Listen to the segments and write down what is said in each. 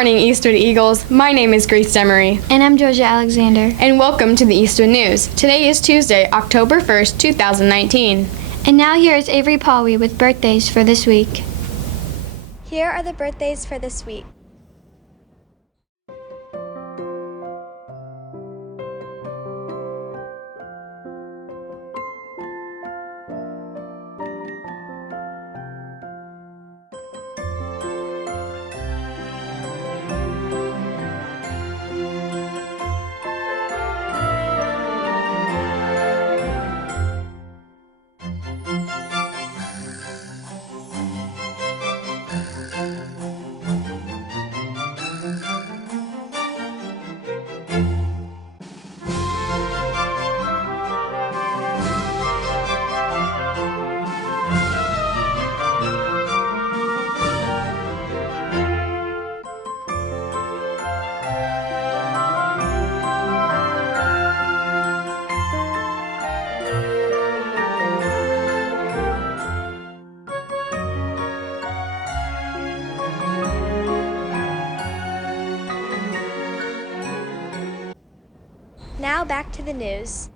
morning, Eastwood Eagles. My name is Grace Demery. And I'm Georgia Alexander. And welcome to the Eastwood News. Today is Tuesday, October 1st, 2019. And now here is Avery Pauley with birthdays for this week. Here are the birthdays for this week. Now back to the news.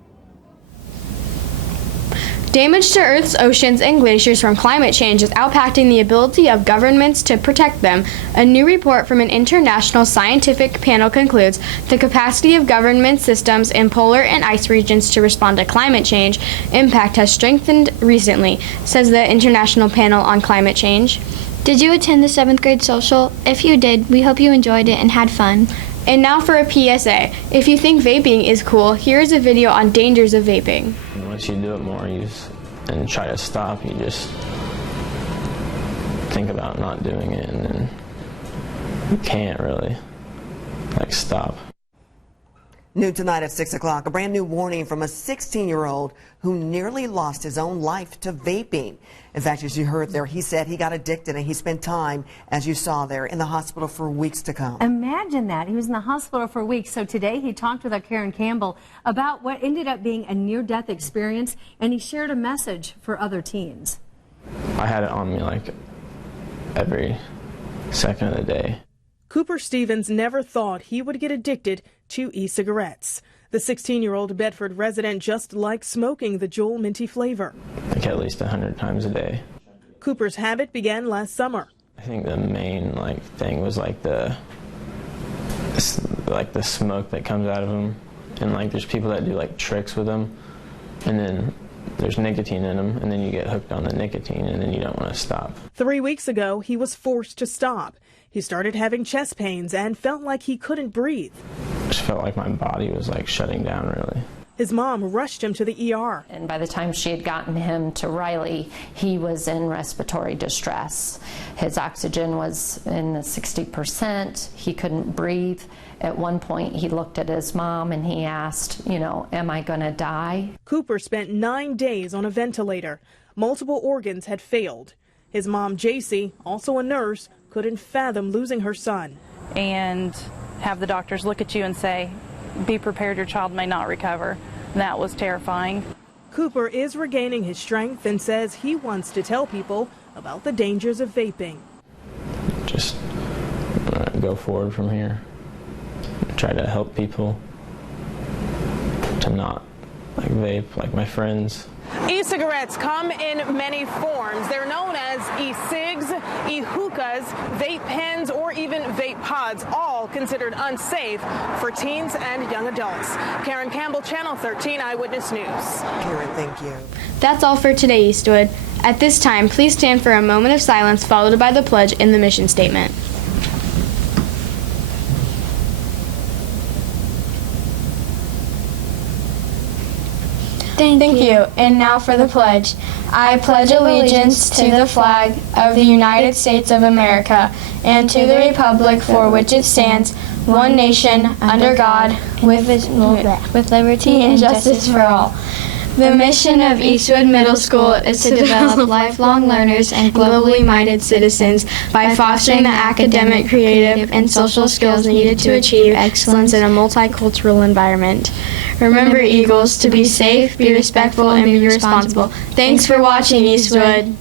Damage to Earth's oceans and glaciers from climate change is impacting the ability of governments to protect them. A new report from an international scientific panel concludes the capacity of government systems in polar and ice regions to respond to climate change impact has strengthened recently, says the International Panel on Climate Change. Did you attend the 7th grade social? If you did, we hope you enjoyed it and had fun. And now for a PSA. If you think vaping is cool, here is a video on dangers of vaping. Once you do it more and try to stop, you just think about not doing it, and then you can't really stop. New tonight at 6 o'clock, a brand new warning from a 16-year-old who nearly lost his own life to vaping. In fact, as you heard there, he said he got addicted and he spent time, as you saw there, in the hospital for weeks to come. Imagine that. He was in the hospital for weeks. So today he talked with our Karen Campbell about what ended up being a near-death experience, and he shared a message for other teens. I had it on me every second of the day. Cooper Stevens never thought he would get addicted to e-cigarettes. The 16-year-old Bedford resident just liked smoking the Joel minty flavor. At least 100 times a day. Cooper's habit began last summer. I think the main thing was the smoke that comes out of them, and there's people that do tricks with them, and then there's nicotine in them, and then you get hooked on the nicotine, and then you don't want to stop. 3 weeks ago, he was forced to stop. He started having chest pains and felt like he couldn't breathe. I just felt like my body was shutting down, really. His mom rushed him to the ER. And by the time she had gotten him to Riley, he was in respiratory distress. His oxygen was in the 60%. He couldn't breathe. At one point, he looked at his mom and he asked, am I going to die? Cooper spent 9 days on a ventilator. Multiple organs had failed. His mom, JC, also a nurse, couldn't fathom losing her son. And have the doctors look at you and say, be prepared, your child may not recover. That was terrifying. Cooper is regaining his strength and says he wants to tell people about the dangers of vaping. Just go forward from here. Try to help people to not vape like my friends. E-cigarettes come in many forms. They're known as e-cigs, e-hookahs, vape pens, or even vape pods, all considered unsafe for teens and young adults. Karen Campbell, Channel 13 Eyewitness News. Karen, thank you. That's all for today, Eastwood. At this time, please stand for a moment of silence followed by the pledge and the mission statement. Thank you. And now for the pledge. I pledge allegiance to the flag of the United States of America and to the republic for which it stands, one nation, under God, with liberty and justice for all. The mission of Eastwood Middle School is to develop lifelong learners and globally minded citizens by fostering the academic, creative, and social skills needed to achieve excellence in a multicultural environment. Remember, Eagles, to be safe, be respectful, and be responsible. Thanks for watching, Eastwood.